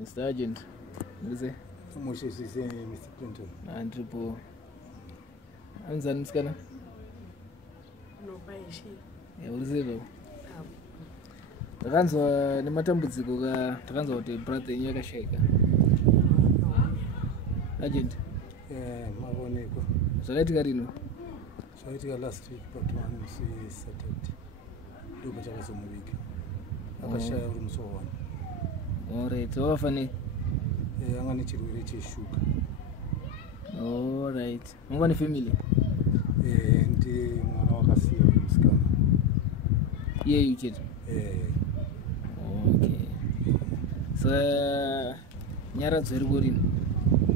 Mr. Agent, what is it? Mr. Clinton. And triple. I'm Zanskana. No, by she. Yeah, what is it though? Takanzwa nematambudziko takanzwa kuti brother yenyu yakashayika. Agent. Mavoneko. Zvakaitika rino? Zvakaitika last week but one Saturday. Ndoba takazomuvika. Akashaya uri musi wa1. Alright, wafane? Anga nechirwere cheshuga. Alright. Mungwa ni family? Ndi mwana wakasiya musikana. Iye you kid? Okay. So nyaradzo iri kurini?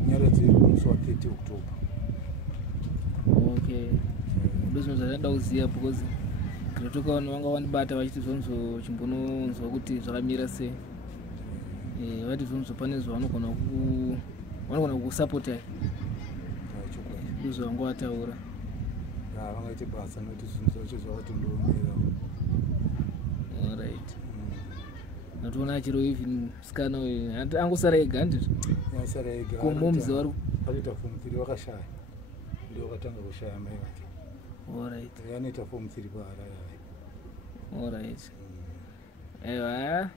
Nyaradzo iri kumusi wa30 October. Okay. Ndozvino zvandada kuziva because tokaona vanga vanibata vachiti zvonzo chimbononzwa kuti zvakamira sei. Vati zvonzo pane zvavanogona kusapota ndizvo vanga vataura. Vangaite basa nokuti zvinhu zvacho zvavatondoomera. Alright. Natoona achiro even musikana uyu angosara ega handizvo? Asara ega. Kumumzi vari akaita form 3 wakashaya. Ndio wakatanga kushaya mai vake. Alright. Anoita form 3 paHarare. Alright. Aiwa.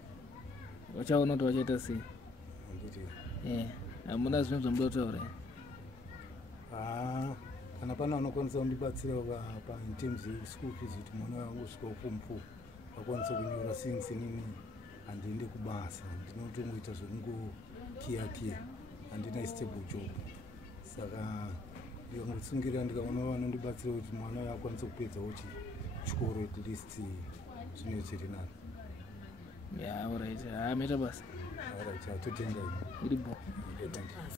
Wachaona kuti wachaita sei? Hamuna zvinhu zvamuda kutaura? Kana pana unokwanisa kundibatsira in school fees kuti mwana wangu usvika form 4 akwanisa kunyora things inini handiende kubasa ndinotongoita zvekungokiya handina stable job saka ndikangotsungira ndikaona vanondibatsira kuti mwana akwanisa kupedzawo chikoro at least zvine chiri nani. Yeah, alright. Meta basa. Alright, atotenga. Iripo. Thank you.